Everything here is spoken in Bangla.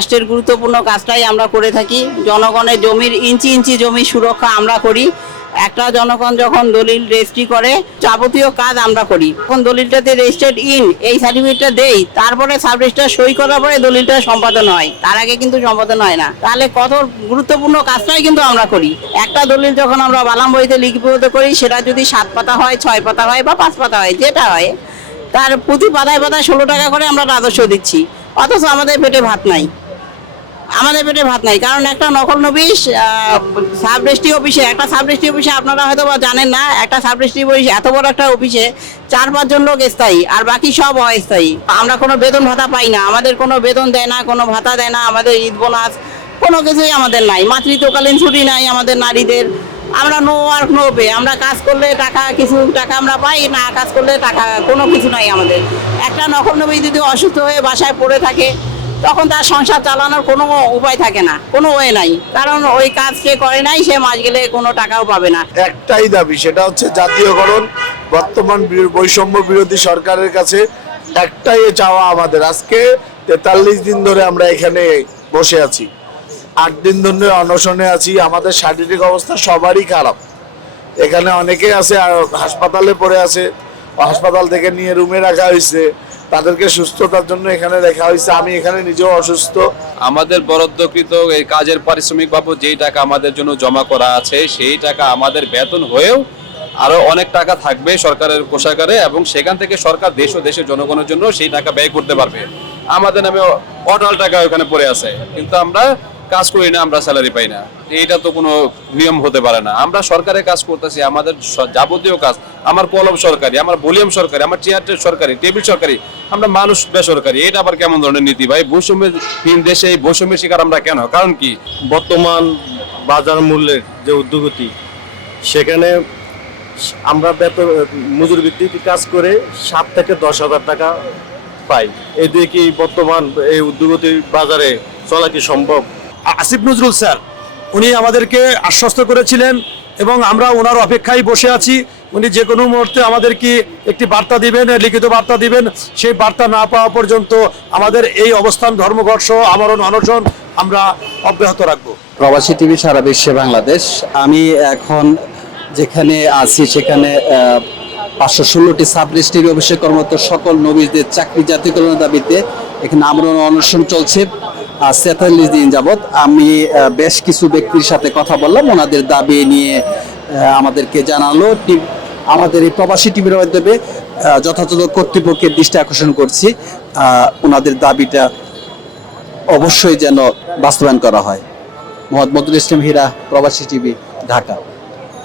রাষ্ট্রের গুরুত্বপূর্ণ কাজটাই আমরা করে থাকি। জনগণের জমির ইঞ্চি ইঞ্চি জমি সুরক্ষা আমরা করি। একটা জনগণ যখন দলিল রেজিস্ট্রি করে যাবতীয় কাজ আমরা করি। যখন দলিলটাতে রেজিস্টার্ড ইন এই সার্টিফিকেটটা দেই, তারপরে সাব রেজিস্ট্রার সই করার পরে দলিলটা সম্পাদন হয়, তার আগে কিন্তু সম্পাদন হয় না। তাহলে কত গুরুত্বপূর্ণ কাজটাই কিন্তু আমরা করি। একটা দলিল যখন আমরা বালাম বইতে লিপিবদ্ধ করি, সেটা যদি 7 পাতা হয়, 6 পাতা হয় বা 5 পাতা হয়, যেটা হয়, তার প্রতি পাতায় পাতায় 16 টাকা করে আমরা রাজস্ব দিচ্ছি। অথচ আমাদের পেটে ভাত নাই, কারণ একটা নকল নবিশ সাব রেজিস্ট্রি অফিসে, একটা সাব রেজিস্ট্রি অফিসে আপনারা হয়তো বা জানেন না, একটা সাব রেজিস্ট্রি অফিস এত বড় একটা অফিসে 4-5 জন লোক স্থায়ী আর বাকি সব অস্থায়ী। আমরা কোনো বেতন ভাতা পাই না, আমাদের কোনো বেতন দেয় না, কোনো ভাতা দেয় না, আমাদের ঈদ বোনাস কোনো কিছুই আমাদের নাই, মাতৃত্বকালীন ছুটি নাই আমাদের নারীদের। আমরা নো ওয়ার্ক নো পে, আমরা কাজ করলে কিছু টাকা আমরা পাই, না কাজ করলে টাকা কোনো কিছু নাই আমাদের। একটা নকল নবী যদি অসুস্থ হয়ে বাসায় পড়ে থাকে, তখন তার সংসার চালানোর কোনো উপায় থাকে না, কোনো ওয়ে নাই, কারণ ওই কাজ সে করে নাই, সে মাস গেলে কোনো টাকাও পাবে না। একটাই দাবি, সেটা হচ্ছে জাতীয়করণ। বর্তমান বৈষম্য বিরোধী সরকারের কাছে একটাই চাওয়া আমাদের। আজকে 43 দিন ধরে আমরা এখানে বসে আছি, 8 দিন ধরে অনশনে আছি। আমাদের শারীরিক অবস্থা সবারই খারাপ। এখানে অনেকে আছে হাসপাতালে পড়ে আছে, হাসপাতাল থেকে নিয়ে রুমে রাখা হয়েছে, তাদেরকে সুস্থতার জন্য এখানে রাখা হয়েছে। আমি এখানে নিজেও অসুস্থ। আমাদের বরাদ্দকৃত এই কাজের পারিশ্রমিক বাবদ যেই টাকা আমাদের জন্য জমা করা আছে, সেই টাকা আমাদের বেতন হয়েও আরো অনেক টাকা থাকবে সরকারের কোষাগারে, এবং সেখান থেকে সরকার দেশ ও দেশের জনগণের জন্য সেই টাকা ব্যয় করতে পারবে। আমাদের নামে অঢাল টাকা ওখানে পড়ে আছে, কিন্তু আমরা কাজ করি না, আমরা স্যালারি পাই না। এইটা তো কোনো নিয়ম হতে পারে না। আমরা সরকারের কাজ করতেছি, আমাদের যাবতীয় কাজ, আমার কলম সরকারি, আমার ভলিউম সরকারি, আমার চেয়ার সরকারি, টেবিল সরকারি, আমরা মানুষ বেসরকারি। এটা আবার কেমন ধরনের নীতি ভাই? বৈষম্যহীন দেশে এই বৈষম্যের শিকার আমরা কেন? কারণ কি? বর্তমান বাজার মূল্যের যে ঊর্ধ্বগতি, সেখানে আমরা বেতন মজুরি ভিত্তিক কাজ করে 7 থেকে 10 হাজার টাকা পাই। এই দিয়ে কি বর্তমান এই ঊর্ধ্বগতির বাজারে চলা কি সম্ভব? আসিফ নজরুল স্যার উনি আমাদেরকে আশ্বস্ত করেছিলেন এবং আমরা ওনার অপেক্ষায় বসে আছি। উনি যে কোনো মুহূর্তে আমাদেরকে একটি বার্তা দিবেন, লিখিত বার্তা দিবেন। সেই বার্তা না পাওয়া পর্যন্ত আমাদের এই অবস্থান ধর্মঘট সহ আমরণ অনশন আমরা অব্যাহত রাখবো। প্রবাসী টিভি সারা বিশ্বে বাংলাদেশ। আমি এখন যেখানে আছি সেখানে 516টি সাব রেজিস্ট্রি অফিসে কর্মরত সকল নবীদের চাকরি জাতীয়করণের দাবিতে এখানে আমরণ অনশন চলছে 43 দিন যাবৎ। আমি বেশ কিছু ব্যক্তির সাথে কথা বললাম, ওনাদের দাবি নিয়ে আমাদেরকে জানালো। আমাদের এই প্রবাসী টিভির মাধ্যমে যথাযথ কর্তৃপক্ষের দৃষ্টি আকর্ষণ করছি, ওনাদের দাবিটা অবশ্যই যেন বাস্তবায়ন করা হয়। মোহাম্মদ মতিউল ইসলাম হীরা, প্রবাসী টিভি, ঢাকা।